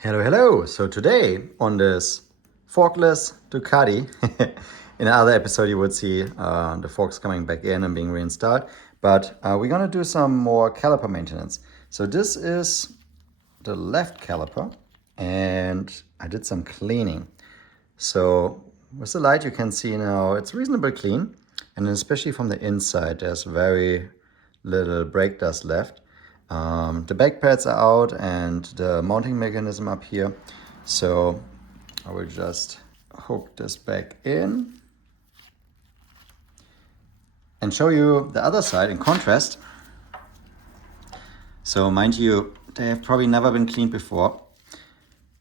Hello, hello. So today on this forkless Ducati, in another episode you would see the forks coming back in and being reinstalled, but we're gonna do some more caliper maintenance. So this is the left caliper and I did some cleaning. So with the light you can see now it's reasonably clean, and especially from the inside there's very little brake dust left. The back pads are out and the mounting mechanism up here. So I will just hook this back in and show you the other side in contrast. So mind you, they have probably never been cleaned before.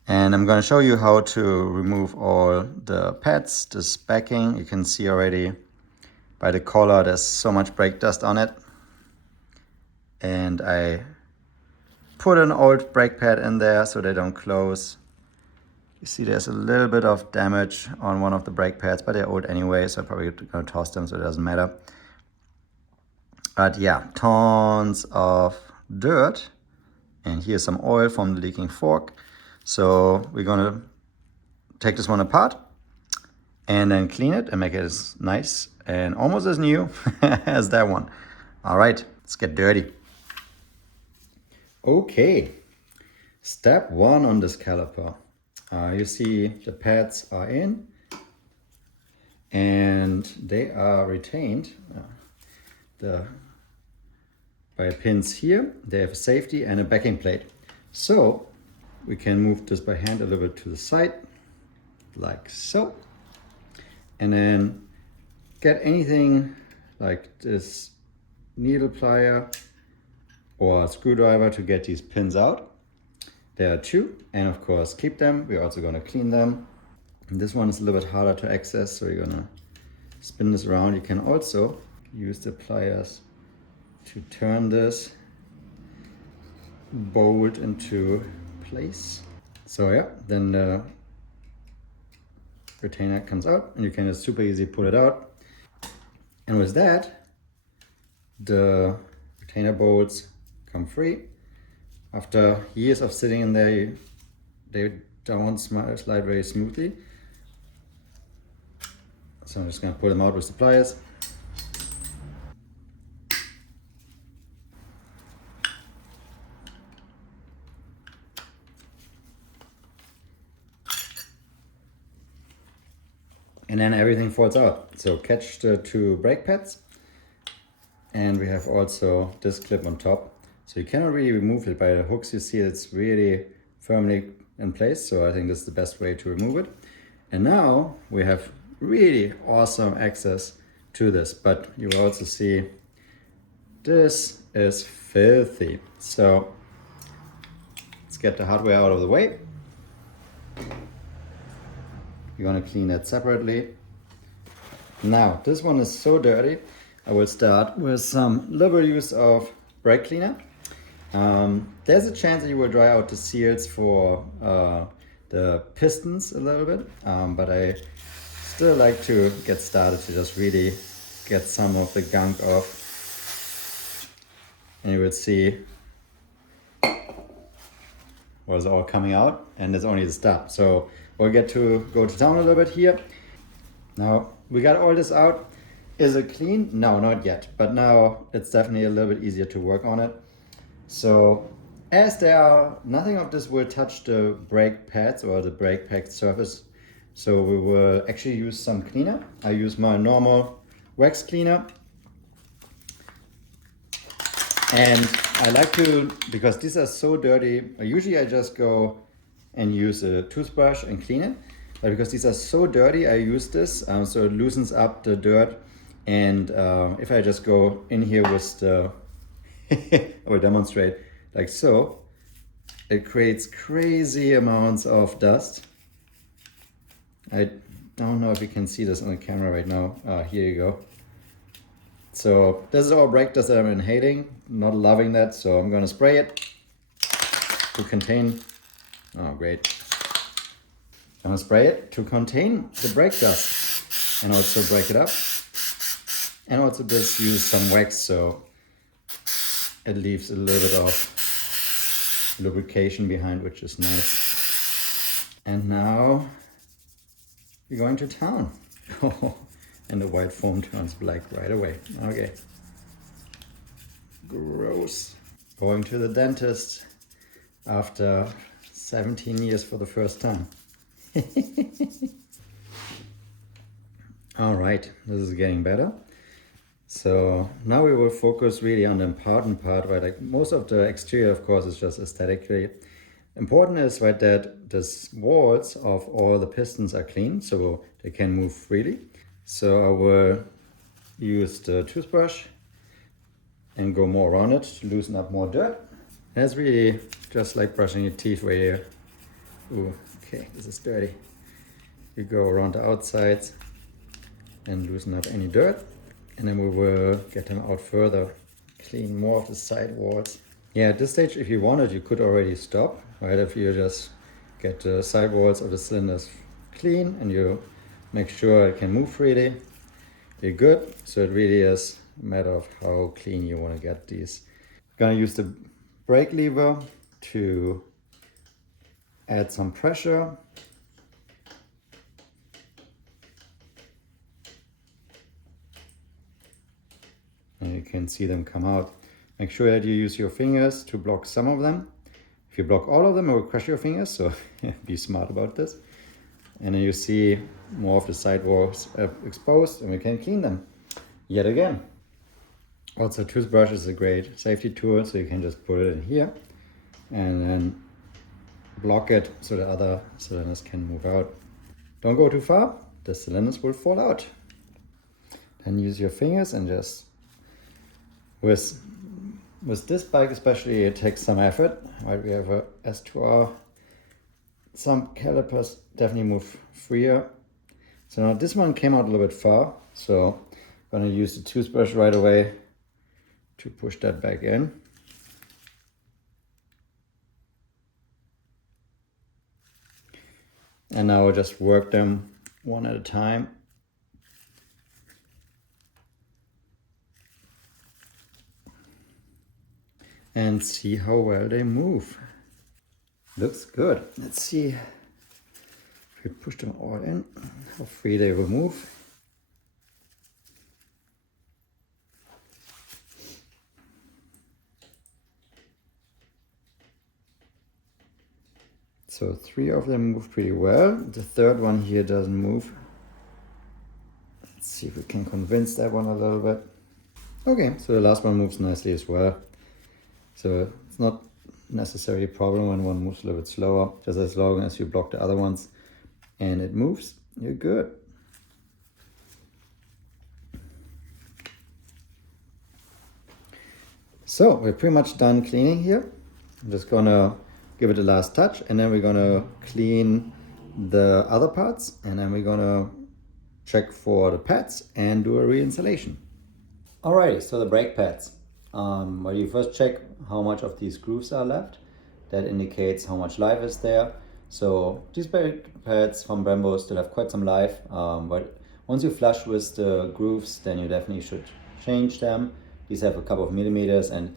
And I'm going to show you how to remove all the pads, this backing. You can see already by the collar there's so much brake dust on it. And I put an old brake pad in there so they don't close. You see there's a little bit of damage on one of the brake pads, but they're old anyway, so I'm probably gonna toss them, so it doesn't matter. But yeah, tons of dirt. And here's some oil from the leaking fork. So we're gonna take this one apart and then clean it and make it as nice and almost as new as that one. All right, let's get dirty. Okay, step one on this caliper. You see the pads are in and they are retained by pins here. They have a safety and a backing plate. So we can move this by hand a little bit to the side, like so. And then get anything like this needle plier or a screwdriver to get these pins out. There are two, and of course keep them. We're also gonna clean them. And this one is a little bit harder to access, so you're gonna spin this around. You can also use the pliers to turn this bolt into place. So yeah, then the retainer comes out and you can just super easy pull it out. And with that, the retainer bolts come free. After years of sitting in there, they don't slide very smoothly. So I'm just gonna pull them out with the pliers. And then everything falls out. So catch the two brake pads. And we have also this clip on top. So you cannot really remove it by the hooks. You see it's really firmly in place. So I think this is the best way to remove it. And now we have really awesome access to this. But you will also see this is filthy. So let's get the hardware out of the way. You're gonna clean that separately. Now, this one is so dirty. I will start with some liberal use of brake cleaner. There's a chance that you will dry out the seals for the pistons a little bit, but I still like to get started to just really get some of the gunk off. And you will see what is all coming out, and it's only the start. So we'll get to go to town a little bit here. Now we got all this out. Is it clean? No, not yet. But now it's definitely a little bit easier to work on it. So as there are, nothing of this will touch the brake pads or the brake pad surface. So we will actually use some cleaner. I use my normal wax cleaner. And I like to, because these are so dirty, usually I just go and use a toothbrush and clean it. But because these are so dirty, I use this, so it loosens up the dirt. And if I just go in here with the, I will demonstrate like so, it creates crazy amounts of dust. I don't know if you can see this on the camera right now. Here you go. So this is all brake dust that I'm inhaling, not loving that, so I'm gonna spray it to contain, oh great. I'm gonna spray it to contain the brake dust and also break it up. And also just use some wax so it leaves a little bit of lubrication behind, which is nice. And now we're going to town. And the white foam turns black right away. Okay. Gross. Going to the dentist after 17 years for the first time. All right, this is getting better. So now we will focus really on the important part, right? Like most of the exterior, of course, is just aesthetically. Important is, right, that the walls of all the pistons are clean, so they can move freely. So I will use the toothbrush and go more around it to loosen up more dirt. And it's really just like brushing your teeth where you, ooh, okay, this is dirty. You go around the outsides and loosen up any dirt. And then we will get them out further, clean more of the side walls. Yeah, at this stage, if you wanted, you could already stop, right? If you just get the side walls of the cylinders clean and you make sure it can move freely, you're good. So it really is a matter of how clean you want to get these. Gonna use the brake lever to add some pressure. And you can see them come out. Make sure that you use your fingers to block some of them. If you block all of them, it will crush your fingers, so be smart about this. And then you see more of the sidewalls exposed, and we can clean them yet again. Also, toothbrush is a great safety tool, so you can just put it in here and then block it so the other cylinders can move out. Don't go too far, the cylinders will fall out. Then use your fingers and just with this bike especially, it takes some effort, right? We have a S2R. Some calipers definitely move freer. So now this one came out a little bit far, so I'm gonna use the toothbrush right away to push that back in. And now I'll just work them one at a time. And see how well they move. Looks good. Let's see if we push them all in, how free they will move. So 3 of them move pretty well. The third one here doesn't move. Let's see if we can convince that one a little bit. Okay, so the last one moves nicely as well. So it's not necessarily a problem when one moves a little bit slower, just as long as you block the other ones and it moves, you're good. So we're pretty much done cleaning here. I'm just gonna give it a last touch and then we're gonna clean the other parts and then we're gonna check for the pads and do a reinstallation. Alrighty, so the brake pads. Well, you first check how much of these grooves are left. That indicates how much life is there. So these brake pads from Brembo still have quite some life, but once you flush with the grooves, then you definitely should change them. These have a couple of millimeters, and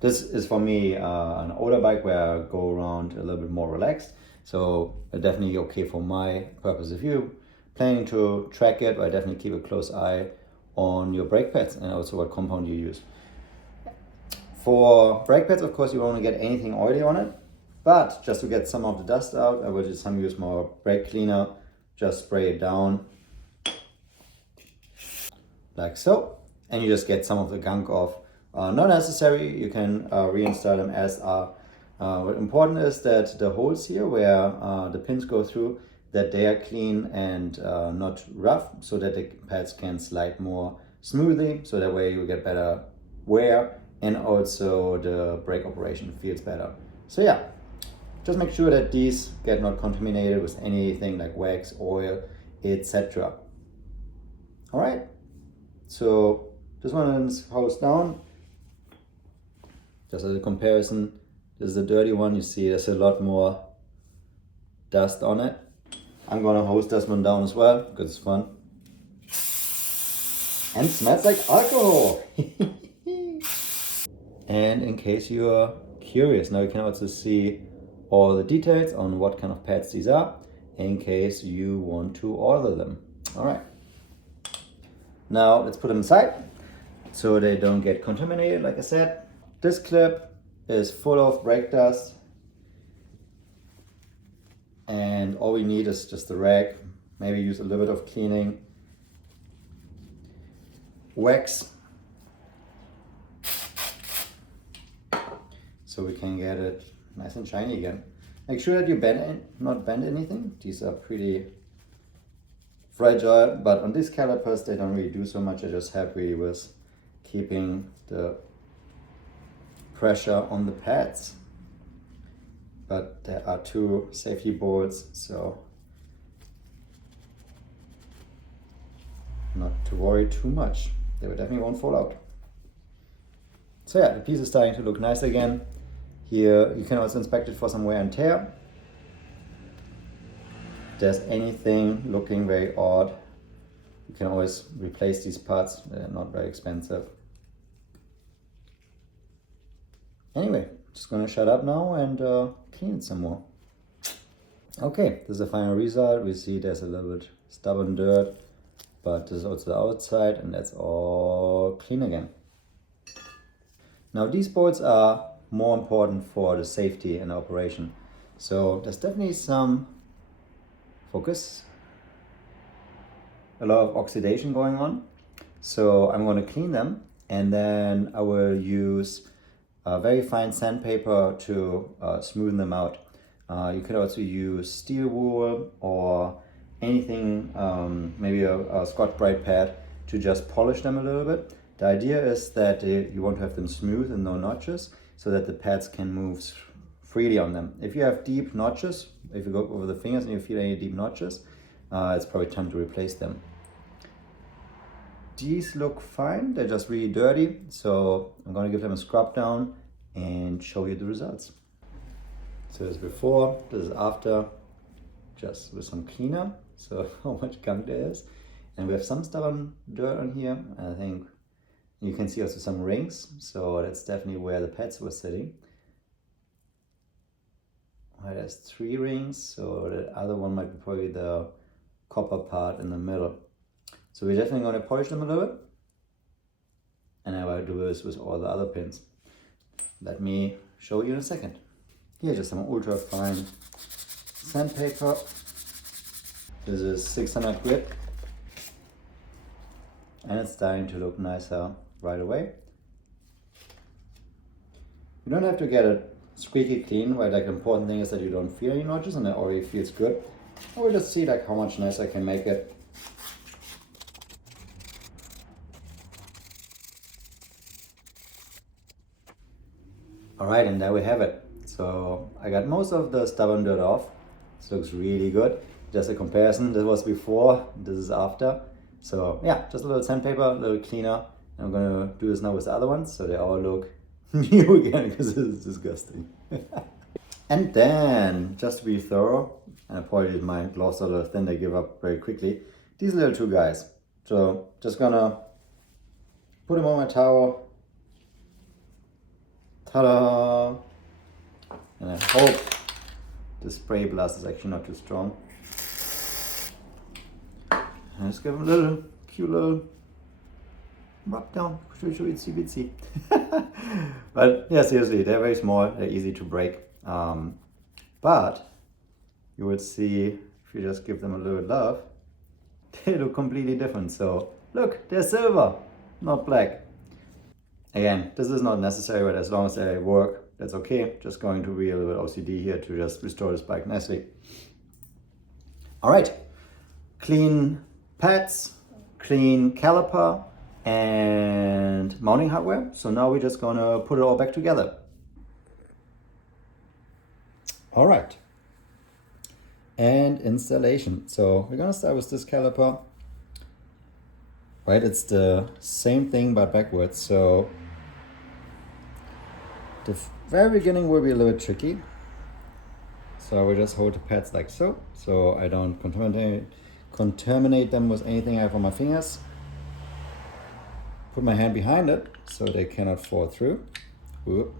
this is for me an older bike where I go around a little bit more relaxed. So definitely okay for my purpose. If you're planning to track it, I definitely keep a close eye on your brake pads and also what compound you use. For brake pads, of course, you won't get anything oily on it, but just to get some of the dust out, I will just use more brake cleaner, just spray it down like so, and you just get some of the gunk off. Not necessary, you can reinstall them as are. What important is that the holes here where the pins go through, that they are clean and not rough, so that the pads can slide more smoothly, so that way you get better wear and also the brake operation feels better. So yeah, just make sure that these get not contaminated with anything like wax, oil, etc. All right, so this one is hosed down. Just as a comparison, this is the dirty one. You see there's a lot more dust on it. I'm gonna hose this one down as well because it's fun. And it smells like alcohol. And in case you're curious, now you can also see all the details on what kind of pads these are in case you want to order them. All right. Now let's put them aside so they don't get contaminated, like I said. This clip is full of brake dust, and all we need is just a rag, maybe use a little bit of cleaning wax so we can get it nice and shiny again. Make sure that you not bend anything. These are pretty fragile, but on these calipers they don't really do so much. I just help really with keeping the pressure on the pads. But there are 2 safety bolts, so not to worry too much. They definitely won't fall out. So yeah, the piece is starting to look nice again. Here you can also inspect it for some wear and tear. If there's anything looking very odd, you can always replace these parts. They're not very expensive. Anyway, just gonna shut up now and clean it some more. Okay, this is the final result. We see there's a little bit stubborn dirt, but this is also the outside, and that's all clean again. Now these bolts are more important for the safety and operation. So there's definitely some focus, a lot of oxidation going on. So I'm going to clean them, and then I will use very fine sandpaper to smoothen them out. You could also use steel wool or anything, maybe a Scotch-Brite pad to just polish them a little bit. The idea is that you want to have them smooth and no notches so that the pads can move freely on them. If you have deep notches, if you go over the fingers and you feel any deep notches, it's probably time to replace them. These look fine, they're just really dirty, so I'm going to give them a scrub down and show you the results. So this is before, this is after, just with some cleaner, so how much gunk there is. And we have some stubborn dirt on here, and I think you can see also some rings, so that's definitely where the pads were sitting. Well, there's 3 rings, so the other one might be probably the copper part in the middle. So we're definitely going to polish them a little bit, and I will do this with all the other pins. Let me show you in a second. Here, just some ultra fine sandpaper. This is 600 grit, and it's starting to look nicer right away. You don't have to get it squeaky clean, right? Like the important thing is that you don't feel any notches, and it already feels good. I will just see like how much nicer I can make it. Alright, and there we have it. So I got most of the stubborn dirt off. This looks really good. Just a comparison, this was before, this is after. So yeah, just a little sandpaper, a little cleaner. And I'm gonna do this now with the other ones so they all look new again, because this is disgusting. And then, just to be thorough, and apologies, my gloves are a little thin, they give up very quickly. These little 2 guys. So just gonna put them on my towel. Ta-da! And I hope the spray blast is actually not too strong. And just give them a little cute little rub down. Show itsy bitsy. But yeah, seriously, they're very small, they're easy to break. But you will see if you just give them a little love, they look completely different. So look, they're silver, not black. Again, this is not necessary, but as long as they work, that's okay. Just going to be a little bit OCD here to just restore this bike nicely. All right, clean pads, clean caliper, and mounting hardware. So now we're just gonna put it all back together. All right, and installation. So we're gonna start with this caliper. Right, it's the same thing but backwards. So the very beginning will be a little bit tricky. So I will just hold the pads like so I don't contaminate them with anything I have on my fingers. Put my hand behind it so they cannot fall through. Whoop.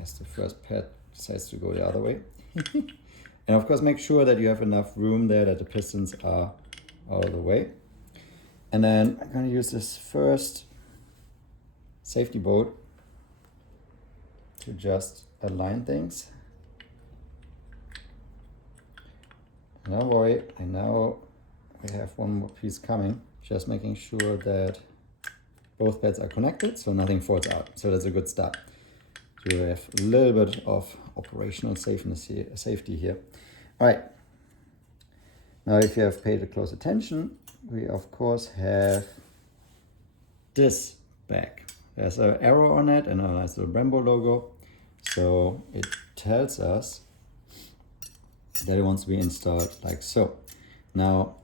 As the first pad decides to go the other way. And of course, make sure that you have enough room there, that the pistons are out of the way. And then I'm going to use this first safety bolt to just align things. Don't worry, I know we have one more piece coming. Just making sure that both pads are connected so nothing falls out. So that's a good start. So we have a little bit of operational safety here. All right. Now, if you have paid close attention, we of course have this back. There's an arrow on it and a nice little Brembo logo. So it tells us that it wants to be installed like so. Now,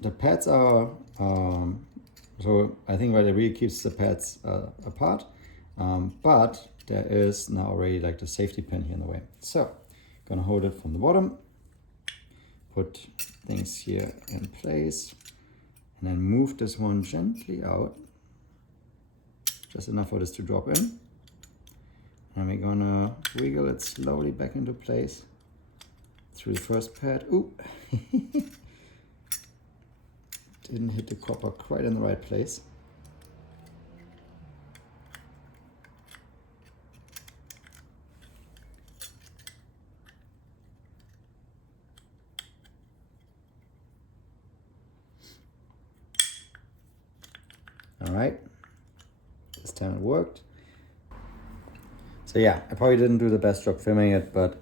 the pads are, so I think that it really keeps the pads apart, but there is now already like the safety pin here in the way. So, gonna hold it from the bottom, put things here in place, and then move this one gently out, just enough for this to drop in. And we're gonna wiggle it slowly back into place through the first pad. Ooh, didn't hit the copper quite in the right place. All right, this time it worked. So yeah, I probably didn't do the best job filming it, but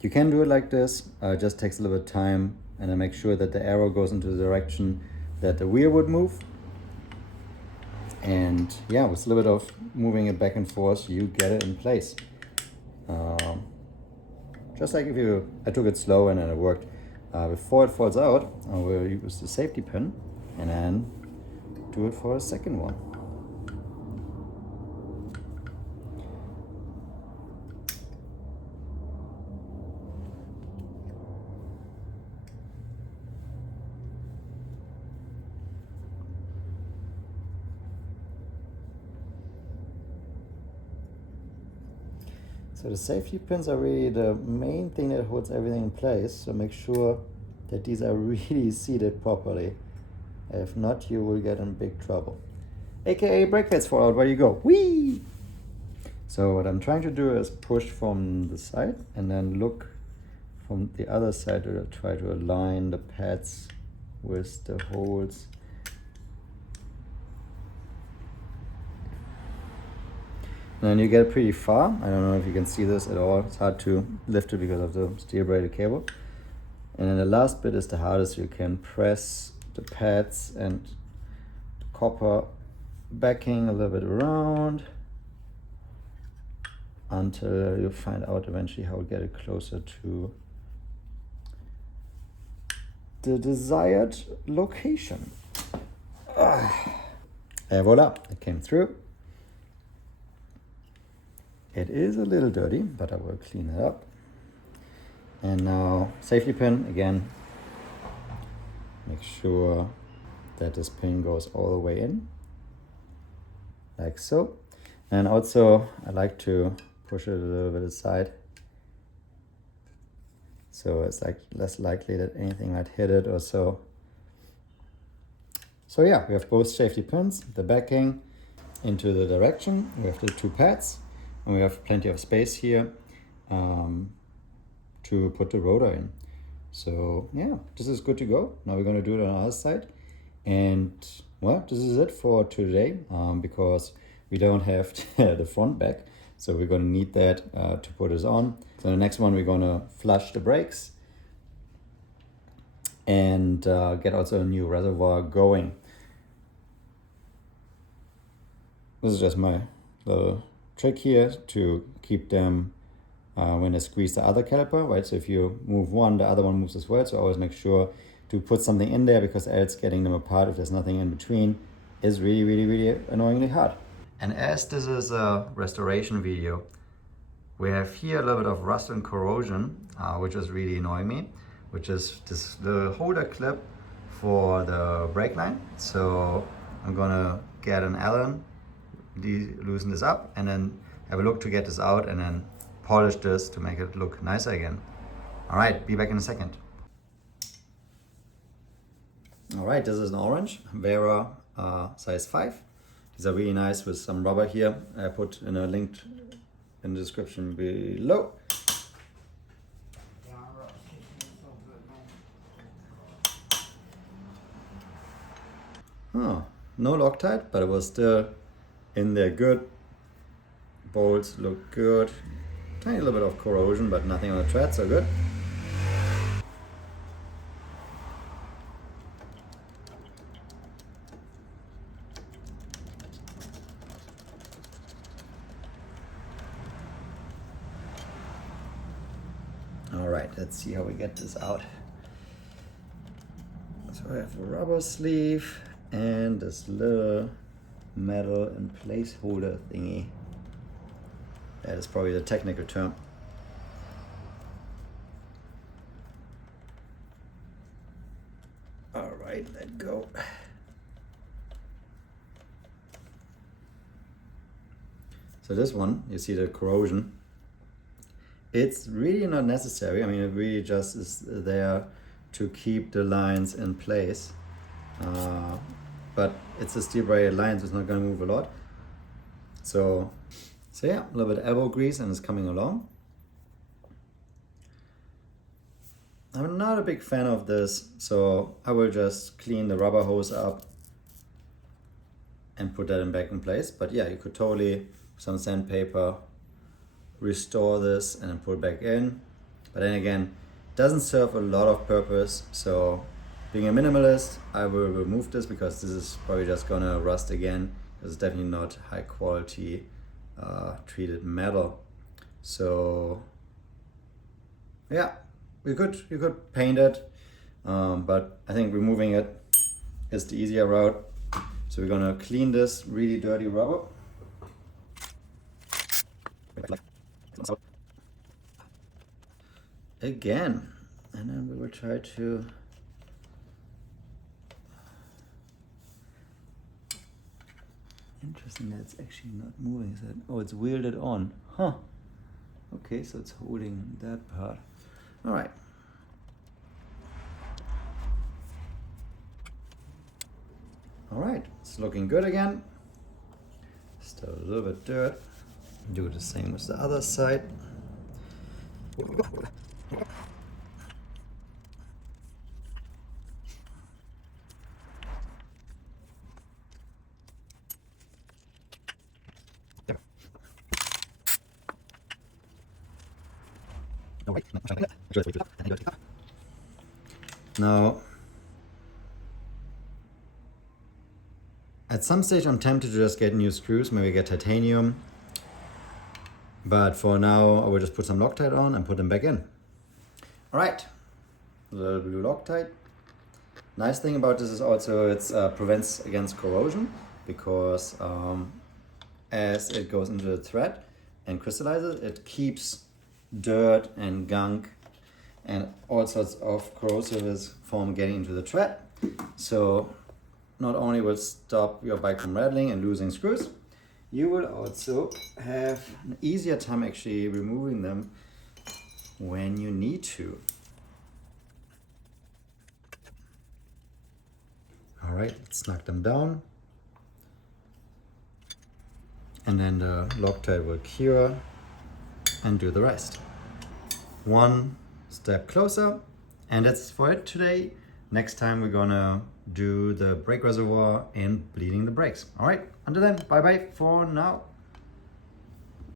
you can do it like this. It just takes a little bit of time, and then make sure that the arrow goes into the direction that the wheel would move. And yeah, with a little bit of moving it back and forth, you get it in place. Just like I took it slow and then it worked. Before it falls out, I will use the safety pin and then do it for a second one. So the safety pins are really the main thing that holds everything in place. So make sure that these are really seated properly. If not, you will get in big trouble. AKA brake pads fall out while you go. Whee! So what I'm trying to do is push from the side and then look from the other side to try to align the pads with the holes. And then you get pretty far. I don't know if you can see this at all. It's hard to lift it because of the steel braided cable. And then the last bit is the hardest. You can press the pads and the copper backing a little bit around until you find out eventually how to get it closer to the desired location. And voila, it came through. It is a little dirty, but I will clean it up. And now, safety pin, again, make sure that this pin goes all the way in, like so. And also, I like to push it a little bit aside, so it's like less likely that anything might hit it or so. So yeah, we have both safety pins, the backing into the direction, we have the two pads, and we have plenty of space here to put the rotor in. So yeah, this is good to go. Now we're going to do it on the other side. And well, this is it for today because we don't have the front back. So we're going to need that to put this on. So the next one, we're going to flush the brakes and get also a new reservoir going. This is just my little trick here to keep them when I squeeze the other caliper, right? So if you move one, the other one moves as well. So always make sure to put something in there, because else getting them apart if there's nothing in between is really, really, really annoyingly hard. And as this is a restoration video, we have here a little bit of rust and corrosion, which is really annoying me, which is the holder clip for the brake line. So I'm gonna get an Allen, loosen this up, and then have a look to get this out, and then polish this to make it look nicer again. All right, be back in a second. All right, this is an orange Vera size 5. These are really nice with some rubber here. I put in a link in the description below. Oh, no Loctite, but it was still in there good. Bolts look good. Tiny little bit of corrosion, but nothing on the tread, so good. All right, let's see how we get this out. So I have a rubber sleeve and this little metal and placeholder thingy. That is probably the technical term. All right, let go. So this one, you see the corrosion. It's really not necessary. I mean, it really just is there to keep the lines in place. But it's a steel braided line, so it's not going to move a lot. So yeah, a little bit of elbow grease and it's coming along. I'm not a big fan of this, so I will just clean the rubber hose up and put that back in place. But yeah, you could totally, some sandpaper, restore this and then put it back in. But then again, it doesn't serve a lot of purpose. So being a minimalist, I will remove this because this is probably just gonna rust again. It's definitely not high quality treated metal. So yeah, you could paint it, but I think removing it is the easier route. So we're gonna clean this really dirty rubber. Again, and then we will try to interesting that it's actually not moving. So oh, it's welded on. Huh. Okay, so it's holding that part. All right. All right, it's looking good again. Still a little bit dirt. Do the same with the other side. Now, at some stage I'm tempted to just get new screws, maybe get titanium. But for now, I will just put some Loctite on and put them back in. All right, a little blue Loctite. Nice thing about this is also it prevents against corrosion because as it goes into the thread and crystallizes, it keeps dirt and gunk and all sorts of corrosives from getting into the thread. So not only will stop your bike from rattling and losing screws, you will also have an easier time actually removing them when you need to. All right, let's knock them down. And then the Loctite will cure and do the rest. One step closer, and that's for it today. Next time we're gonna do the brake reservoir and bleeding the brakes. All right, until then, bye bye for now.